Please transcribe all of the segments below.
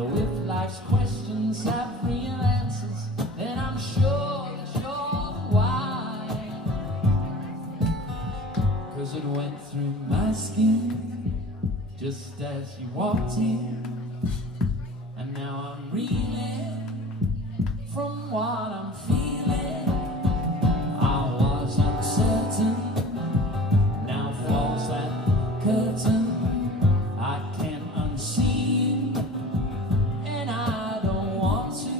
Though if life's questions have real answers, then I'm sure that you're why. 'Cause it went through my skin just as you walked in, and now I'm reeling from what I'm feeling. I was uncertain, now falls that curtain. I can't unsee you, and I don't want to.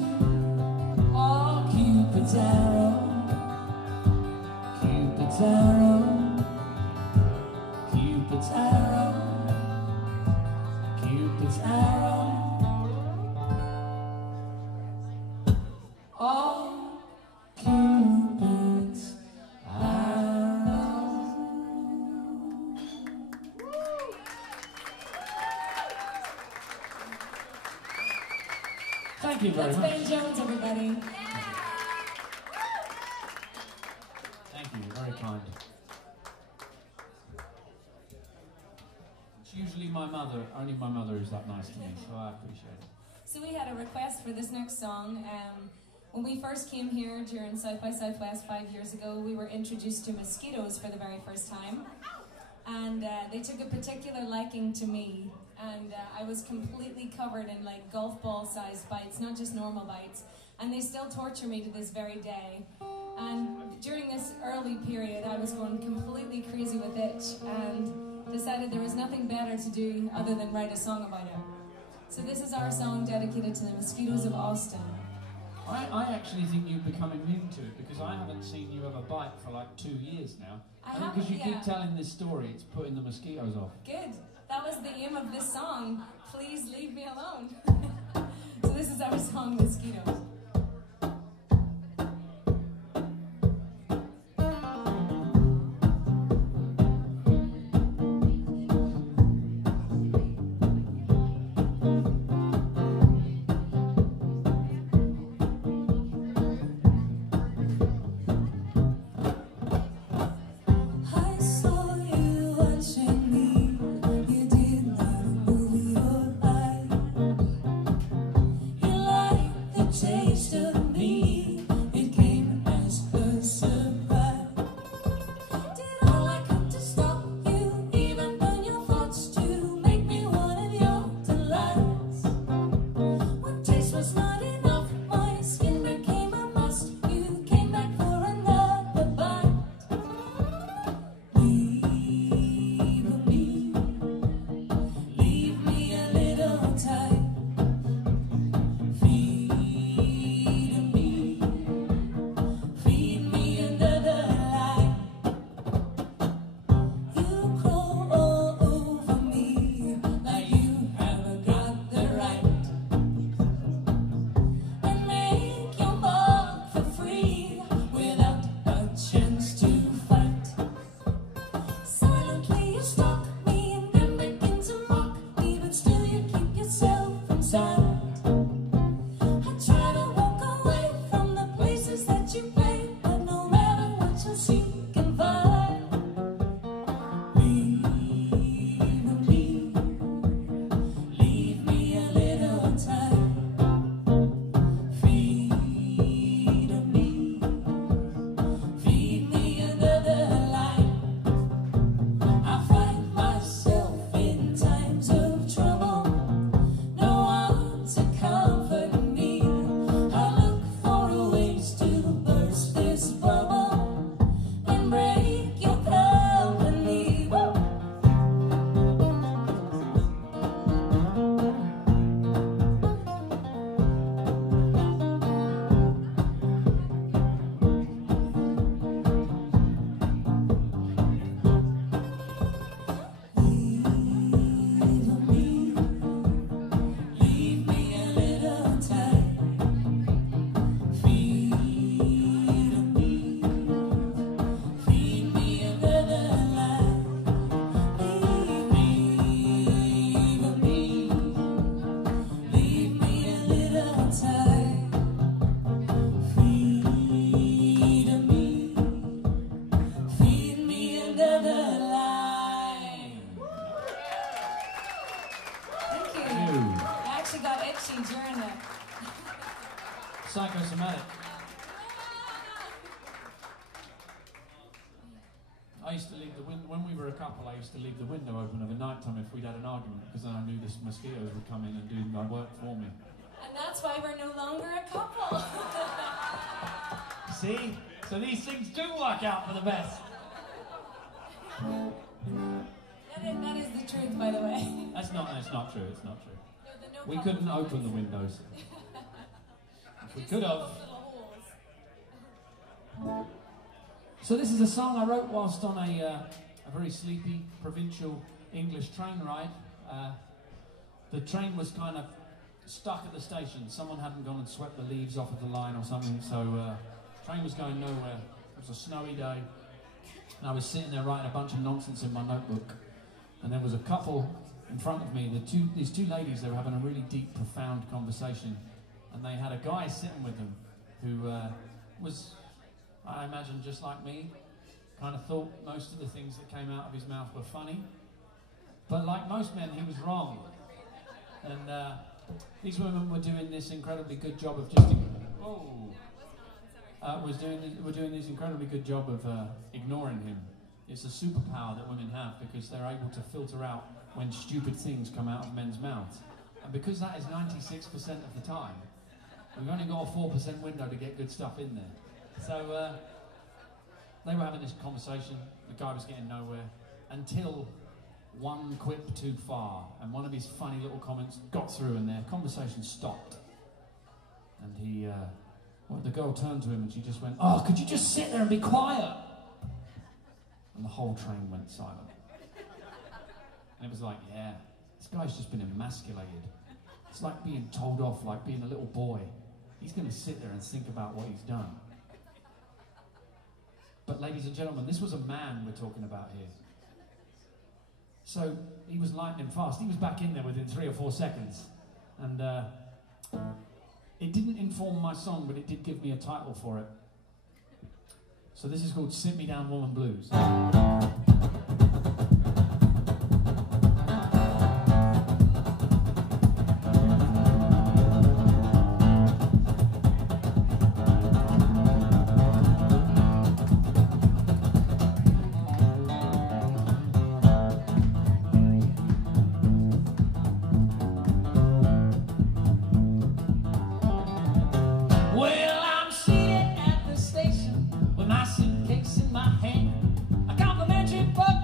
Oh, Cupid's arrow, Cupid's arrow, Cupid's arrow, Cupid's arrow. Oh, Cupid's arrow. Thank you very much. That's Ben Jones, everybody. Thank you, very kind. It's usually my mother, only my mother is that nice to me, so I appreciate it. So we had a request for this next song. When we first came here during South by Southwest 5 years ago, we were introduced to mosquitoes for the very first time. And they took a particular liking to me. And I was completely covered in like golf ball sized bites, not just normal bites. And they still torture me to this very day. And during this early period, I was going completely crazy with itch and decided there was nothing better to do other than write a song about it. So this is our song dedicated to the mosquitoes of Austin. I actually think you've become immune to it, because I haven't seen you have a bite for like 2 years now. And because you keep telling this story, it's putting the mosquitoes off. Good. That was the aim of this song. Please leave me alone. So this is our song, Mosquitoes. Take actually during it. Psychosomatic. I used to leave the window, when we were a couple, I used to leave the window open over night time if we'd had an argument, because then I knew the mosquitoes would come in and do my work for me. And that's why we're no longer a couple. See? So these things do work out for the best. That is the truth, by the way. That's not true, it's not true. No, We couldn't open the windows. If we could have. So this is a song I wrote whilst on a very sleepy provincial English train ride. The train was kind of stuck at the station. Someone hadn't gone and swept the leaves off of the line or something, so the train was going nowhere. It was a snowy day, and I was sitting there writing a bunch of nonsense in my notebook, and there was a couple in front of me. These two ladies, they were having a really deep, profound conversation, and they had a guy sitting with them who was, I imagine, just like me, kind of thought most of the things that came out of his mouth were funny, but like most men, he was wrong. And these women were doing this incredibly good job of just... were doing this incredibly good job of ignoring him. It's a superpower that women have, because they're able to filter out when stupid things come out of men's mouths. And because that is 96% of the time, we've only got a 4% window to get good stuff in there. So they were having this conversation, the guy was getting nowhere, until one quip too far, and one of his funny little comments got through, and their conversation stopped. And the girl turned to him and she just went, "Oh, could you just sit there and be quiet?" And the whole train went silent. And it was like, yeah, this guy's just been emasculated. It's like being told off, like being a little boy. He's going to sit there and think about what he's done. But ladies and gentlemen, this was a man we're talking about here. So he was lightning fast. He was back in there within 3 or 4 seconds. And it didn't inform my song, but it did give me a title for it. So this is called Sit Me Down Woman Blues. Suitcase in my hand, a complimentary book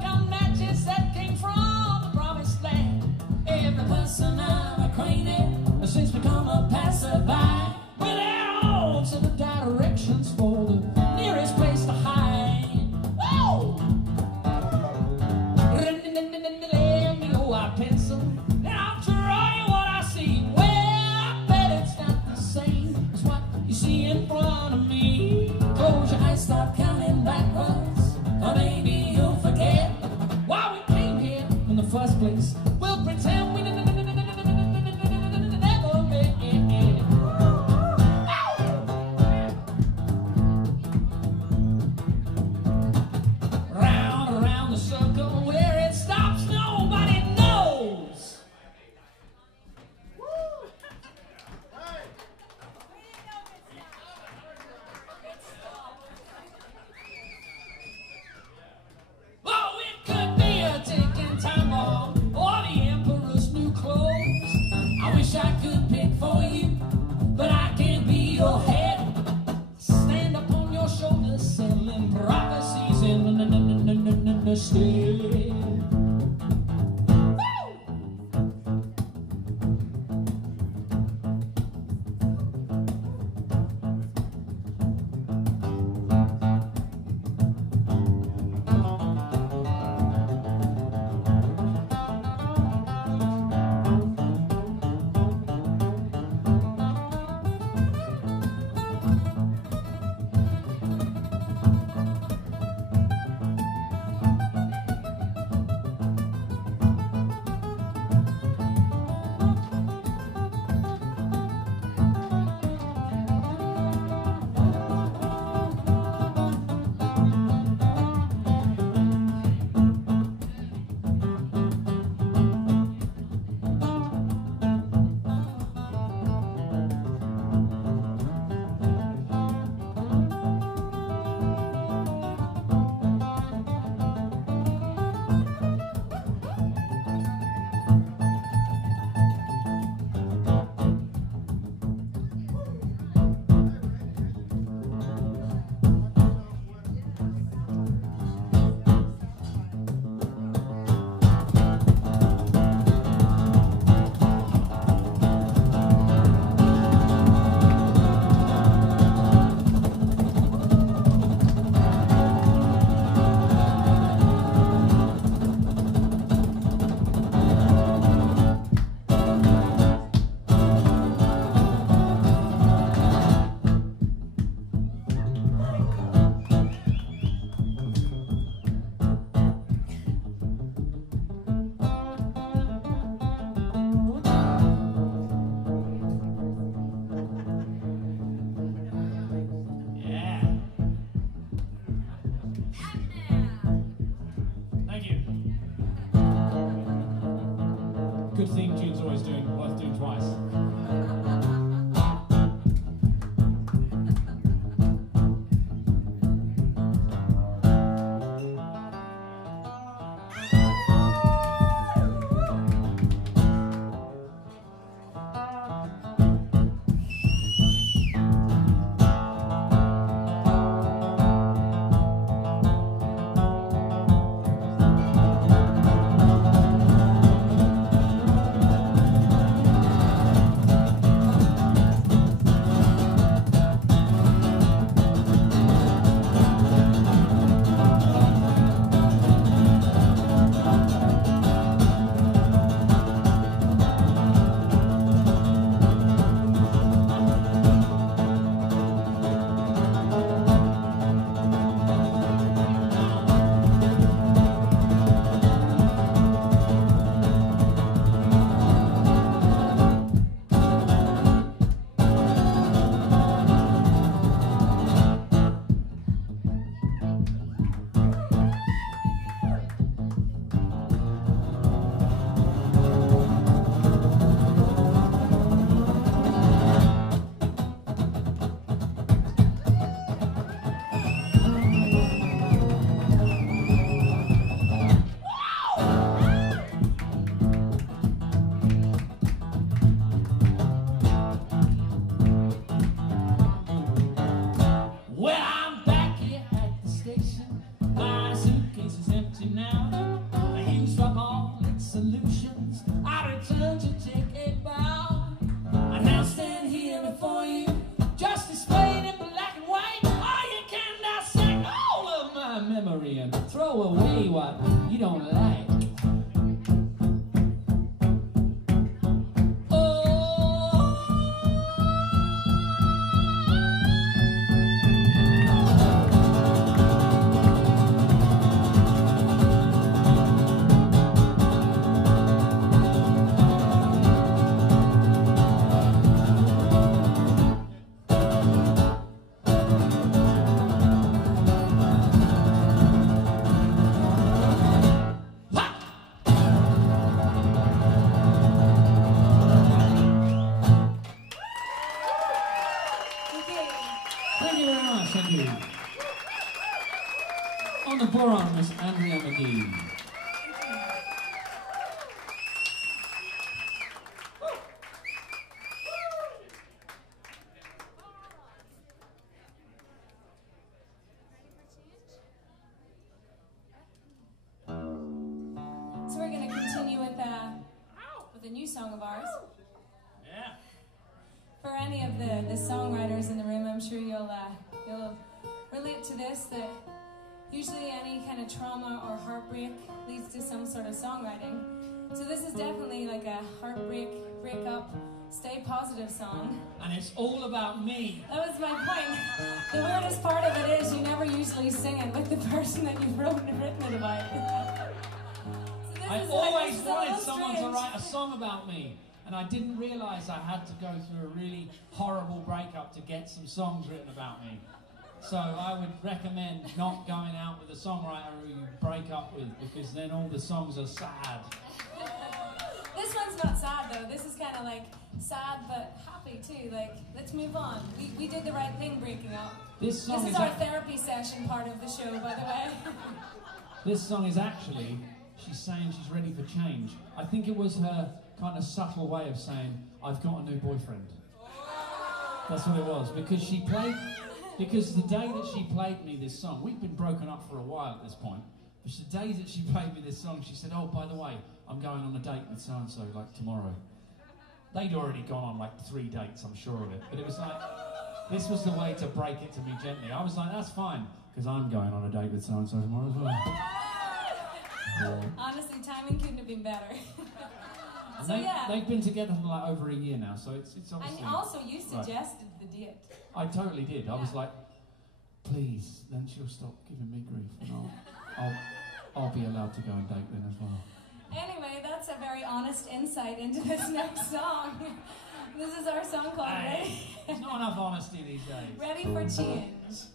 Good theme tune's always worth doing twice. Throw away what you don't like. Thank you very much, thank you. On the boron, Miss Andrea McGee. So we're going to continue with a new song of ours. Yeah. For any of the songwriters in the room, I'm sure you'll relate to this, that usually any kind of trauma or heartbreak leads to some sort of songwriting. So this is definitely like a heartbreak, breakup, stay positive song. And it's all about me. That was my point. The weirdest part of it is you never usually sing it with the person that you've written it about. So I always wanted someone to write a song about me. And I didn't realise I had to go through a really horrible breakup to get some songs written about me. So I would recommend not going out with a songwriter who you break up with, because then all the songs are sad. This one's not sad though. This is kind of like sad but happy too. Like, let's move on. We did the right thing breaking up. This is our therapy session part of the show, by the way. This song is actually, she's saying she's ready for change. I think it was her kind of subtle way of saying, I've got a new boyfriend. That's what it was, because the day that she played me this song, we'd been broken up for a while at this point, but the day that she played me this song, she said, oh, by the way, I'm going on a date with so-and-so, like, tomorrow. They'd already gone on, like, 3 dates, I'm sure of it, but it was like, this was the way to break it to me gently. I was like, that's fine, because I'm going on a date with so-and-so tomorrow as well. Honestly, timing couldn't have been better. And so yeah. They've been together for like over a year now, so it's obviously... And also, you suggested the date. I totally did. I was like, please, then she'll stop giving me grief, and I'll be allowed to go and date then as well. Anyway, that's a very honest insight into this next song. This is our song called Ready. There's not enough honesty these days. Ready for Change.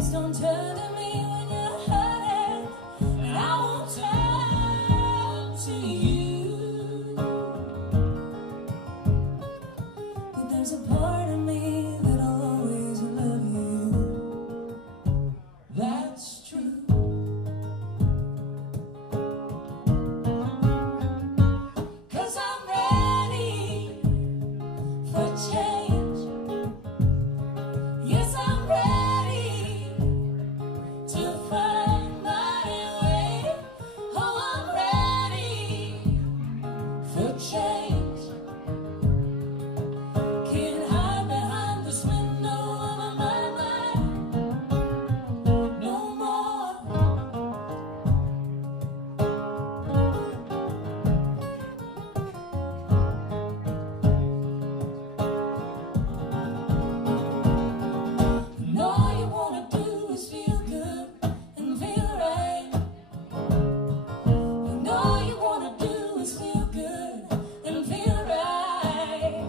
Please don't turn to me when you're hurting, and I won't turn to you. But there's a part of me that'll always love you. That's true. 'Cause I'm ready for change. Yes, I'm ready to find my way. Oh, I'm ready for change. Can't hide behind this window of my mind no more. And all you wanna do is feel good and feel right. And all you wanna do is feel good and feel right.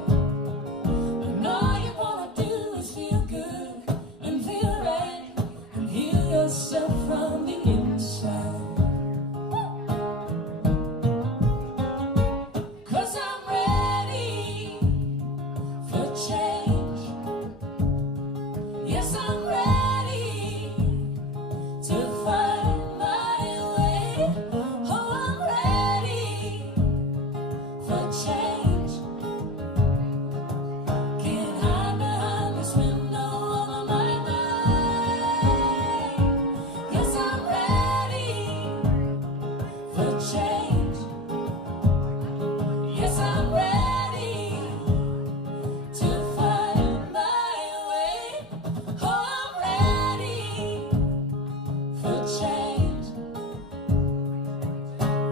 And all you wanna do is feel good and feel right. And heal yourself from the inside. 'Cause I'm ready for change. Yes, I'm ready to find my way. Oh, I'm ready for change. Can't hide behind this window of my mind. Yes, I'm ready for change. Yes, I'm ready to find my way. Oh, I'm ready for change.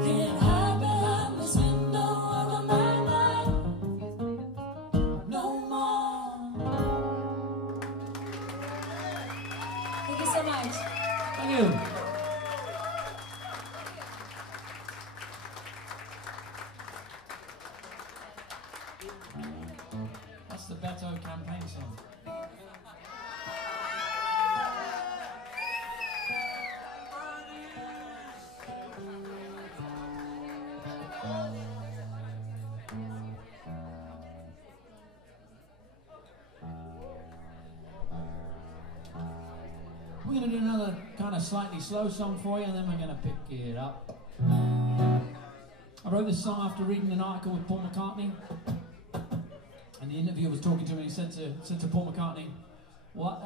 Can't hide behind this window of my mind no more. Thank you so much. Thank you. That's the Beto campaign song. We're going to do another kind of slightly slow song for you, and then we're going to pick it up. I wrote this song after reading an article with Paul McCartney, and the interviewer was talking to me. He said to Paul McCartney, "What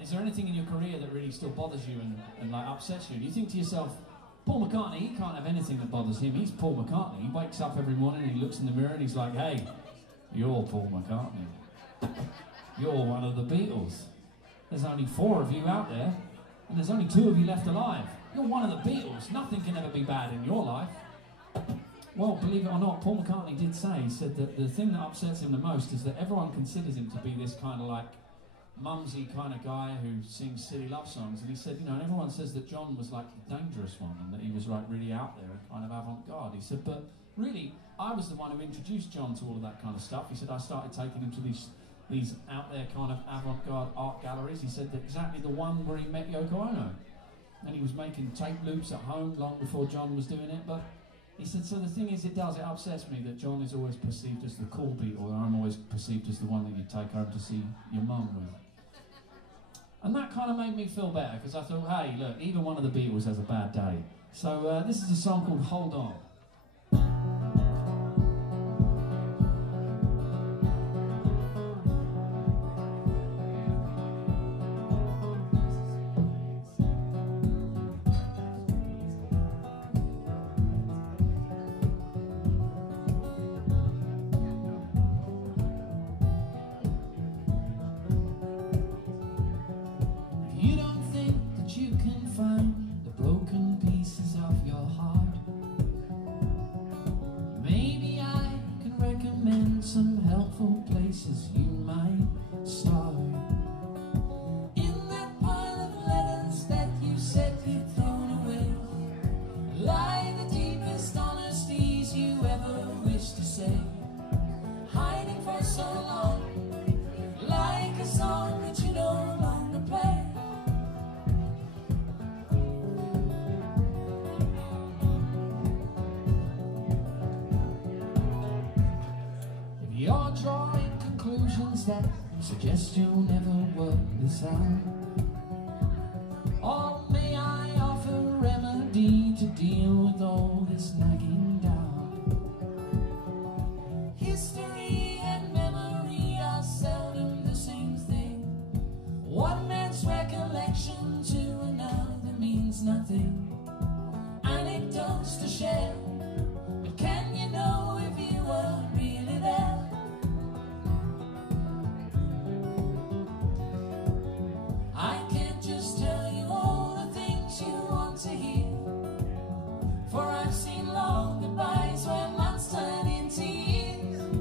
is there anything in your career that really still bothers you and like upsets you?" And you think to yourself, Paul McCartney, he can't have anything that bothers him. He's Paul McCartney. He wakes up every morning and he looks in the mirror and he's like, "Hey, you're Paul McCartney. You're one of the Beatles. There's only 4 of you out there, and there's only 2 of you left alive. You're one of the Beatles. Nothing can ever be bad in your life." Well, believe it or not, Paul McCartney did say, he said that the thing that upsets him the most is that everyone considers him to be this kind of like mumsy kind of guy who sings silly love songs. And he said, you know, and everyone says that John was like the dangerous one and that he was like really out there and kind of avant-garde. He said, but really, I was the one who introduced John to all of that kind of stuff. He said, I started taking him to these out there kind of avant-garde art galleries. He said that exactly the one where he met Yoko Ono. And he was making tape loops at home long before John was doing it. But he said, so the thing is, it upsets me that John is always perceived as the cool Beatle, and I'm always perceived as the one that you take home to see your mum with. And that kind of made me feel better, because I thought, hey, look, even one of the Beatles has a bad day. So this is a song called Hold On. Find the broken pieces of your heart. questions that suggest you'll never work this out. Or may I offer a remedy to deal with all this nagging doubt? History and memory are seldom the same thing. One man's recollection to another means nothing. Anecdotes to share, but can you know if you were really there? I can't just tell you all the things you want to hear, for I've seen long goodbyes where months turn into years,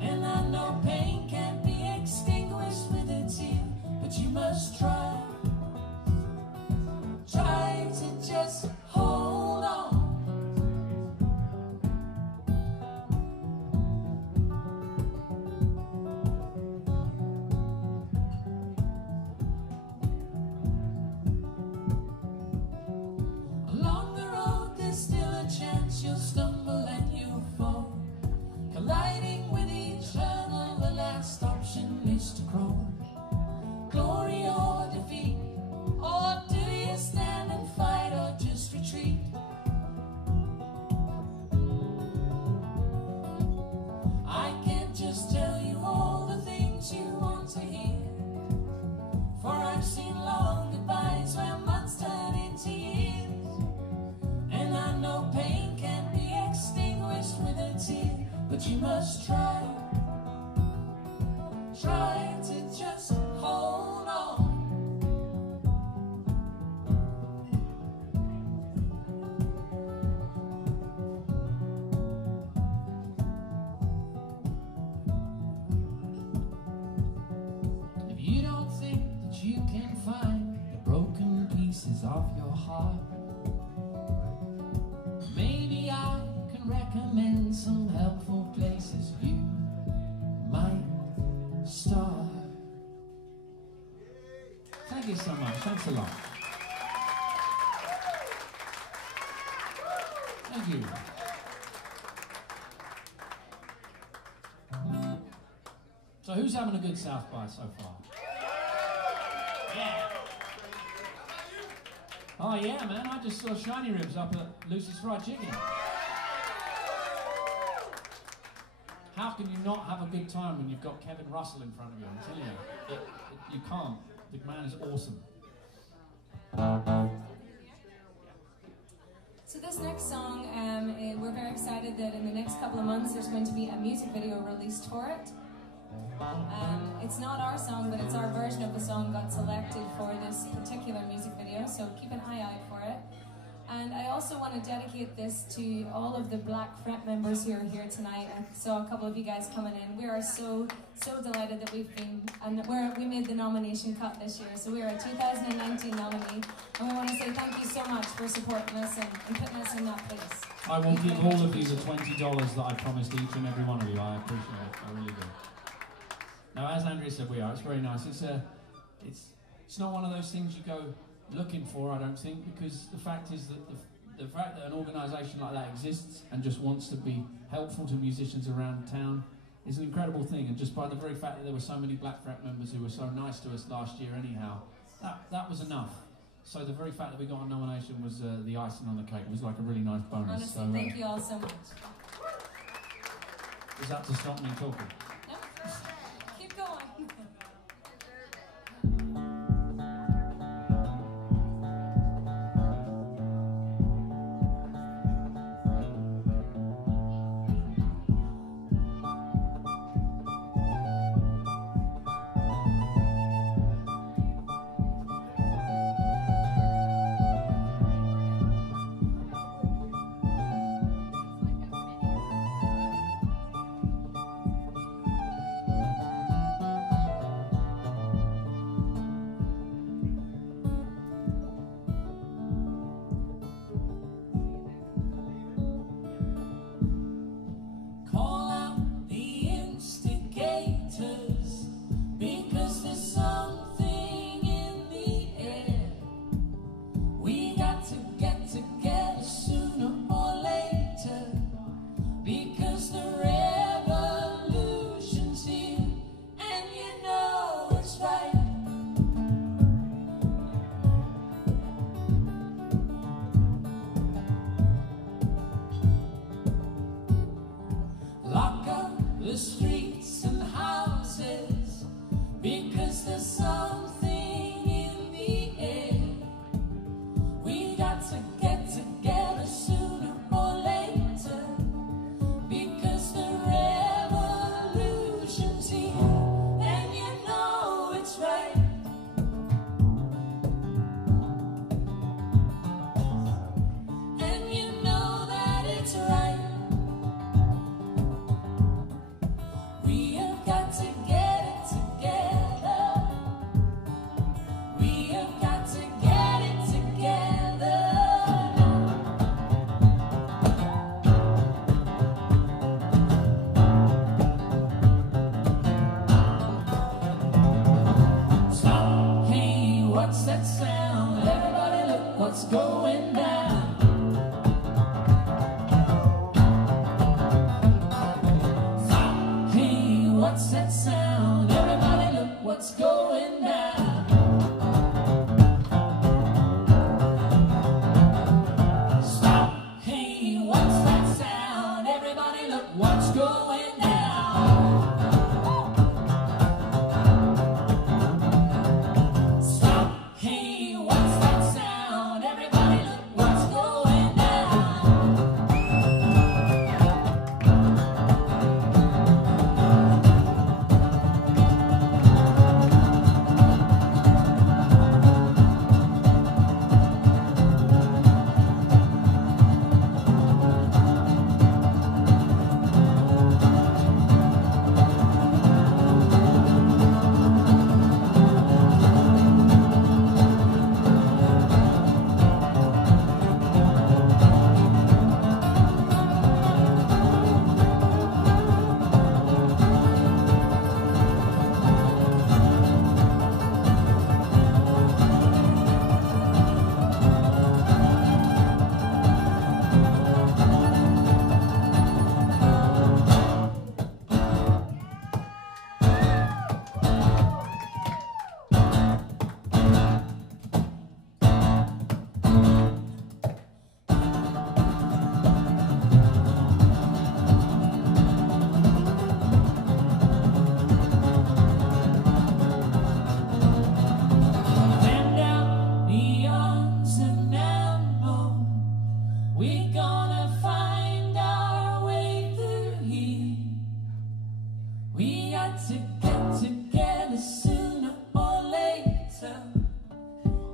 and I know pain can't be extinguished with a tear, but you must try to just hold on. Along the road there's still a chance you'll stumble and you'll fall, colliding with each other. The last option is to crawl. Glory or defeat, or do you stand and fight or just retreat? I can't just tell you all the things you want to hear, for I've seen long goodbyes where months turn into years, and I know pain can't be extinguished with a tear, but you must try to just hold on. If you don't think that you can find the broken pieces of your heart, maybe I can recommend some helpful places you might start. Thank you so much. Thanks a lot. Thank you. So who's having a good South by so far? Yeah. Oh yeah, man. I just saw Shiny Ribs up at Lucy's Fried Chicken. How can you not have a good time when you've got Kevin Russell in front of you? I'm telling you, you can't. The man is awesome. So this next song, we're very excited that in the next couple of months there's going to be a music video released for it. It's not our song, but it's our version of the song got selected for this particular music video, so keep an eye out for it. And I also want to dedicate this to all of the Black Fret members who are here tonight. I saw a couple of you guys coming in. We are so delighted that we made the nomination cut this year. So we are a 2019 nominee, and we want to say thank you so much for supporting us and putting us in that place. I will give all of you the $20 that I promised each and every one of you. I appreciate it. I really do. Now, as Andrea said, we are. It's very nice. It's not one of those things you go looking for, I don't think, because the fact is that the fact that an organisation like that exists and just wants to be helpful to musicians around town is an incredible thing. And just by the very fact that there were so many Black Fret members who were so nice to us last year anyhow, that was enough. So the very fact that we got a nomination was the icing on the cake. It was like a really nice bonus. Honestly, so, thank you all so much. Is that to stop me talking? No, keep going. going down. Stop, hey, what's that sound? Everybody look what's going down. Stop, hey, what's that sound? Everybody look what's going down. Stop, hey, what's that sound? Everybody look what's going down. We're gonna find our way through here. We got to get together sooner or later,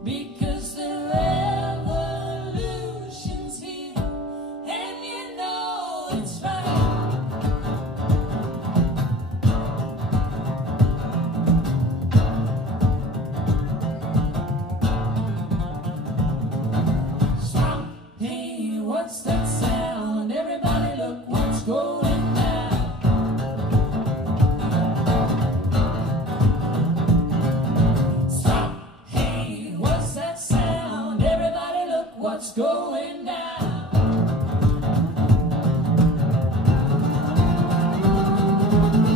because the revolution's here, and you know it's right. Stop, hey, what's that sound? Everybody look what's going down. Stop, hey, what's that sound? Everybody look what's going down.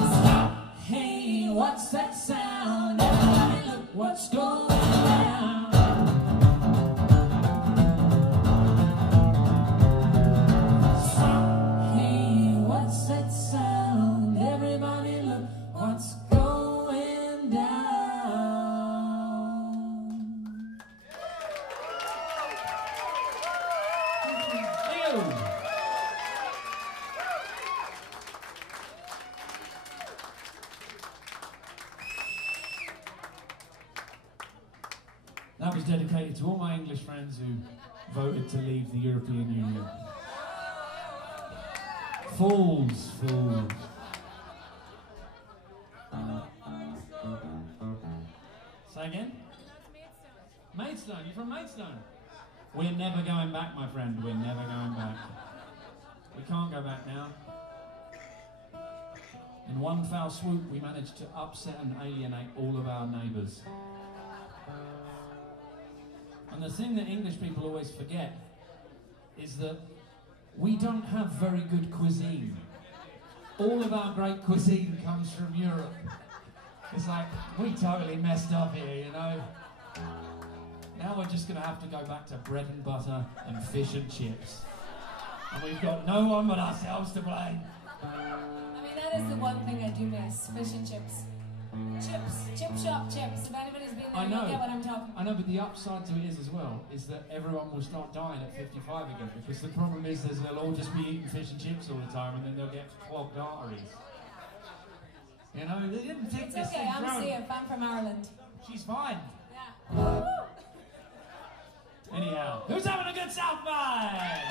Stop, hey, what's that sound? Everybody look what's going down. Stop, hey, what's that sound? Everybody look what's going down. Ew. That was dedicated to all my English friends who voted to leave the European Union. Fools, fools. Say again? Maidstone, you're from Maidstone? We're never going back, my friend, we're never going back. We can't go back now. In one foul swoop, we managed to upset and alienate all of our neighbours. And the thing that English people always forget is that we don't have very good cuisine. All of our great cuisine comes from Europe. It's like, we totally messed up here, you know? Now we're just going to have to go back to bread and butter and fish and chips. And we've got no one but ourselves to blame. I mean, that is the one thing I do miss, fish and chips. Chips, chip shop chips. If anybody's been there, you'll get what I'm talking about. I know, but the upside to it is as well, is that everyone will start dying at 55 again, because the problem is they'll all just be eating fish and chips all the time, and then they'll get clogged arteries. You know, they didn't think It's this okay, thing I'm through. safe, I'm from Ireland. She's fine. Yeah. Anyhow, who's having a good South by?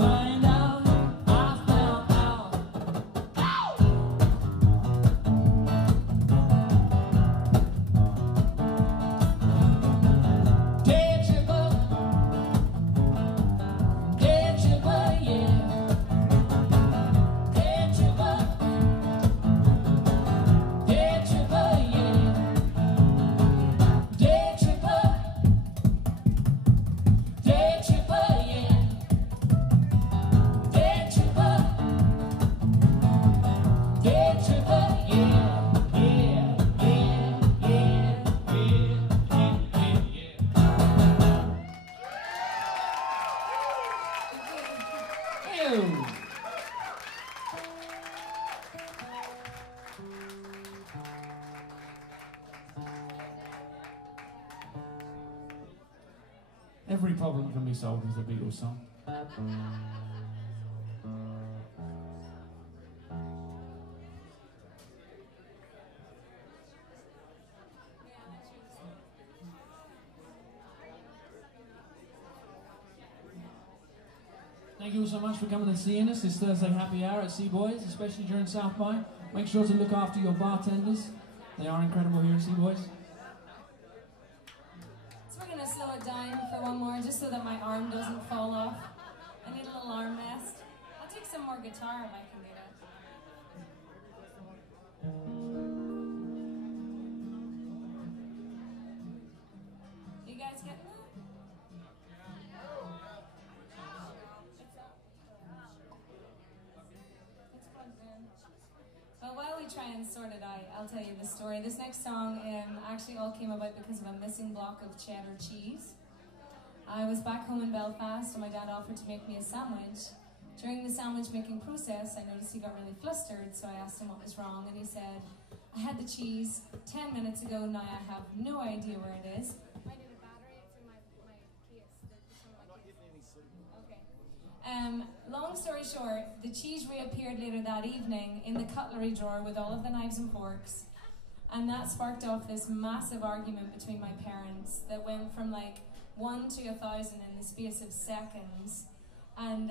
find out, I found out. Day tripper, yeah. Day tripper, yeah. Day tripper, yeah. Day tripper, yeah. Ew. Every problem can be solved with a Beatles song. Thank you all so much for coming and seeing us this Thursday happy hour at Cboys, especially during South by. Make sure to look after your bartenders. They are incredible here at Cboys. So we're going to slow it down for one more, just so that my arm doesn't fall off. I need a little arm rest. I'll take some more guitar if I can get it. You guys getting that? Well, while we try and sort it out, I'll tell you the story. This next song actually all came about because of a missing block of cheddar cheese. I was back home in Belfast and my dad offered to make me a sandwich. During the sandwich making process, I noticed he got really flustered, so I asked him what was wrong, and he said, "I had the cheese 10 minutes ago, now I have no idea where it is." I need a battery, it's in my case. Okay. Long story short, the cheese reappeared later that evening in the cutlery drawer with all of the knives and forks, and that sparked off this massive argument between my parents that went from like 1 to 1,000 in the space of seconds. And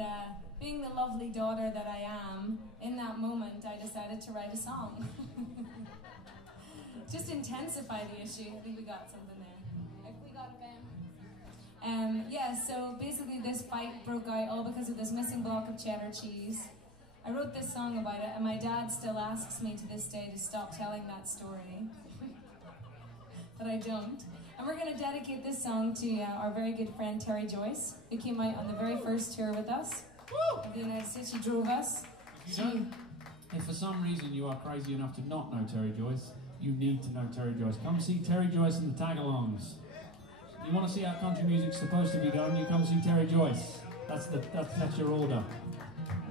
being the lovely daughter that I am, in that moment I decided to write a song. Just intensify the issue. I think we got something there. If we got a band. Yeah, so basically this fight broke out all because of this missing block of cheddar cheese. I wrote this song about it, and my dad still asks me to this day to stop telling that story. But I don't. And we're going to dedicate this song to our very good friend Terry Joyce, who came out on the very first tour with us of the United States. She drove us. If for some reason you are crazy enough to not know Terry Joyce, you need to know Terry Joyce. Come see Terry Joyce and the Tagalongs. You want to see how country music's supposed to be done, you come see Terry Joyce. That's your order.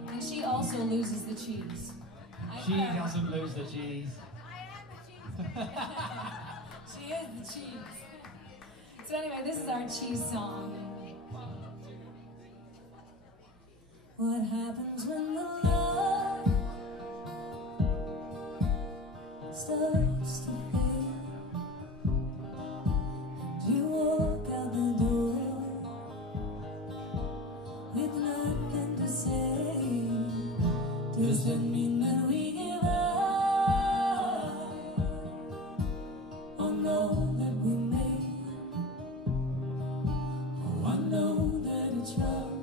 And she also loses the cheese. She doesn't lose the cheese. She is the cheese. So anyway, this is our cheese song. What happens when the love starts to fade? You walk out the door with nothing to say. Does that mean that we give up on all that we made? Oh, I know that it's rough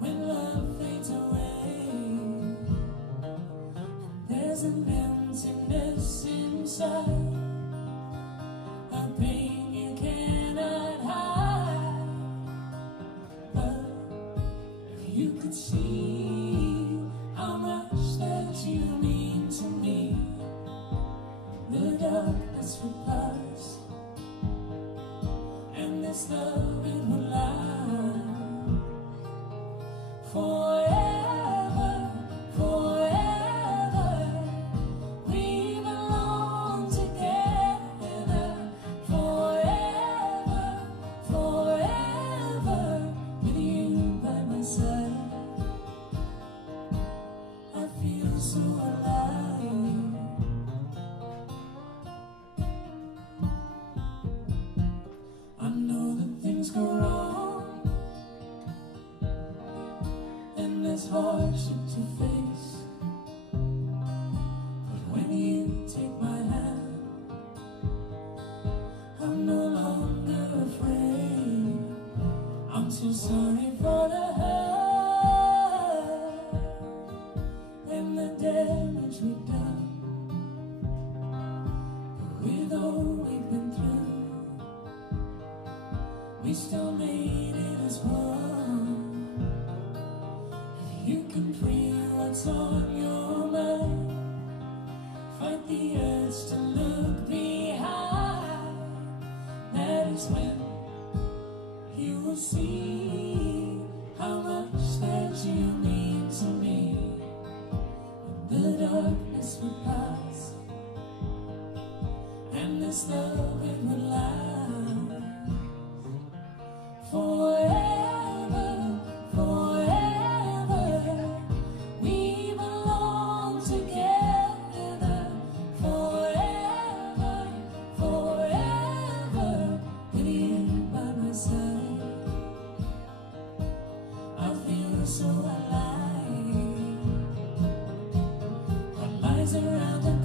when love fades away, and there's an emptiness inside, a pain you cannot hide. But if you could see how much that you mean to me, the darkness would pass, and this love it will last forever, forever. We belong together forever, forever. With you by my side, is hardship to face, but when you take my hand, I'm no longer afraid. I'm too sorry for the hurt and the damage we've done, but with all we've been through, we still made it as one. If you can free what's on your mind, fight the urge to look behind. That is when you will see how much that you mean to me. When the darkness will pass and this love it will last forever, forever. We belong together forever, forever. With you by my side, I feel so alive. What lies around the